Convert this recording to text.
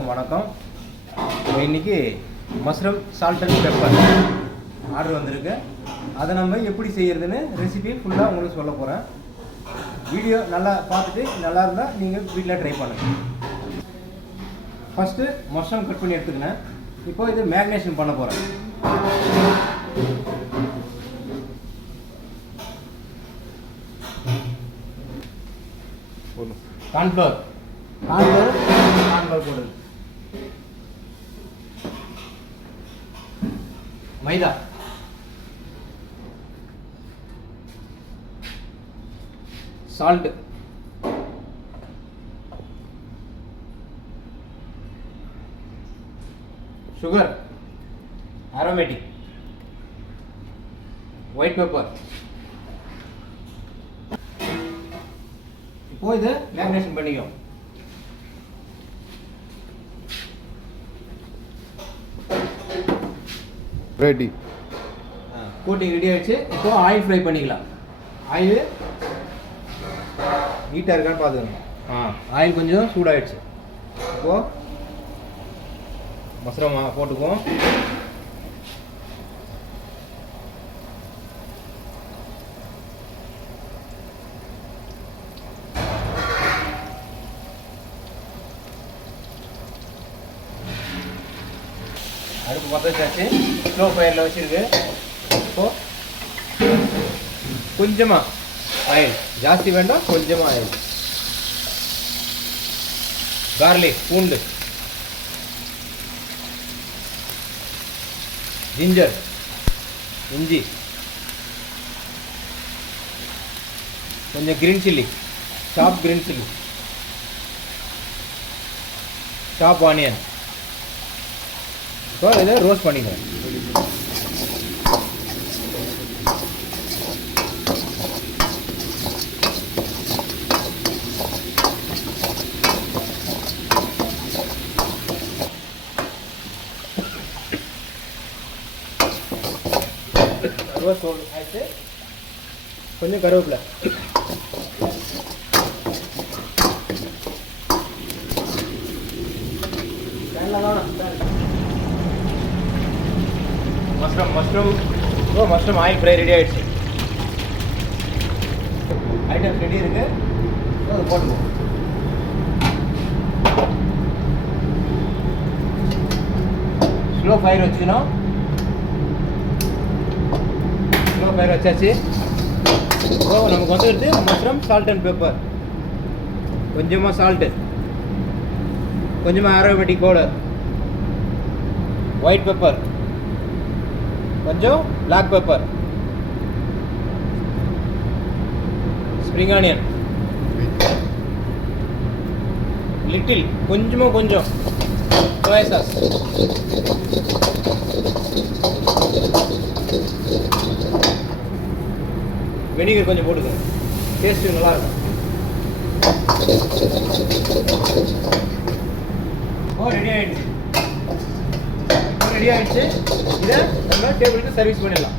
வணக்கம். இன்னைக்கு mushroom salt and pepper order வந்திருக்கு. அதை நம்ம எப்படி செய்யறதுன்னு ரெசிபி ஃபுல்லாக உங்களுக்கு சொல்ல போகிறேன். வீடியோ நல்லா பார்த்துட்டு நல்லா இருந்தால் நீங்கள் வீட்டில் ட்ரை பண்ணுங்கள். ஃபஸ்ட்டு மஷ்ரூம் கட் பண்ணி எடுத்துக்கினேன். இப்போ இது மேரினேஷன் பண்ண போகிறேன். கார்ன்ஃப்ளவர் போடுது, மைதா, salt, sugar, aromatic, white pepper. இப்போ இதை மேரினேஷன் பண்ணிக்கோ. ரெடி, கோட்டிங் ரெடி ஆகிடுச்சு. இப்போ ஆயில் ஃப்ரை பண்ணிக்கலாம். ஆயில் ஹீட்டாக இருக்கான்னு பார்த்துக்கணும். ஆயில் கொஞ்சம் சூடாகிடுச்சு. இப்போது மஷ்ரூம் போட்டுக்குவோம். அடுப்பு பற்ற வச்சாச்சு. ஸ்லோ ஃபயரில் வச்சுருக்கு. இப்போது கொஞ்சமாக ஆயில், ஜாஸ்தி வேண்டாம், கொஞ்சமாக ஆயில். கார்லிக், பூண்டு, ஜிஞ்சர், இஞ்சி, கொஞ்சம் green chilli, chop green chilli, chop onion. இப்போ இதை ரோஸ்ட் பண்ணிக்கிறேன். ரோஸ்ட் ஆயிடுச்சு. கொஞ்சம் கருவேப்பிலை, மஷ்ரூம் ஆயில் ஃப்ரை ரெடி ஆகிடுச்சு. ஐட்டம் ரெடி இருக்கு. அது போட்டுக்குவோம். ஸ்லோ ஃபயர் வச்சுக்கணும். ஸ்லோ ஃபயர் வச்சாச்சு. ஸோ நமக்கு வந்துடுது மஷ்ரூம் சால்ட் அண்ட் பெப்பர். கொஞ்சமாக சால்ட்டு, கொஞ்சமாக அரோமேட்டிக் பவுடர், ஒயிட் பெப்பர், கொஞ்சம் black pepper, spring onion, little கொஞ்சம் சோயா சாஸ், வெனிகர் கொஞ்சம் போட்டுக்கோங்க. டேஸ்ட்டு நல்லாயிருக்கும். ரெடி ஆகிடுச்சு. இதை நம்ம டேபிளுக்கு சர்வீஸ் பண்ணிடலாம்.